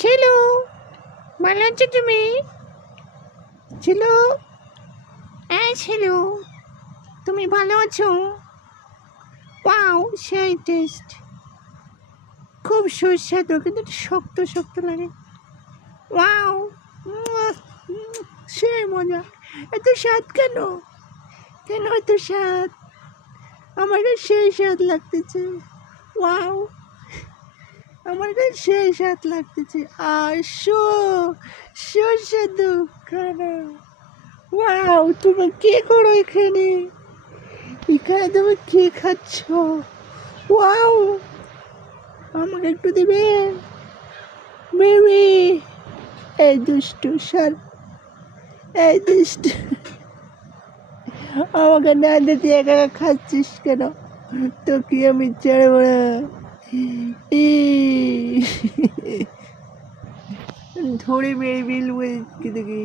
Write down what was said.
ছেলু, ভালো আছো তুমি? ছেলু, ছেলু, তুমি ভালো আছো? ওয়াও, সেই টেস্ট, খুব সুস্বাদু, কিন্তু একটু শক্ত শক্ত লাগে। ওয়াও, সেই মজা। এত স্বাদ কেন? কেন এত স্বাদ? আমার কাছে সেই স্বাদ লাগতেছে। ওয়াও, আমার কাছে সেই স্বাদ লাগতেছে। আর সুস্বাদু খানা। ওয়াও, তুমি কি করো এখানে? এখানে তুমি কি খাচ্ছ? ওয়াও, আমাকে একটু দিবে? বেবি, এই দুষ্টু সর, এই দুষ্টু, আমাকে না দিতে একা একা খাচ্ছিস কেন? তো কি আমি ছাড়বো না। ধরে মেরে ফেলবো দেখি।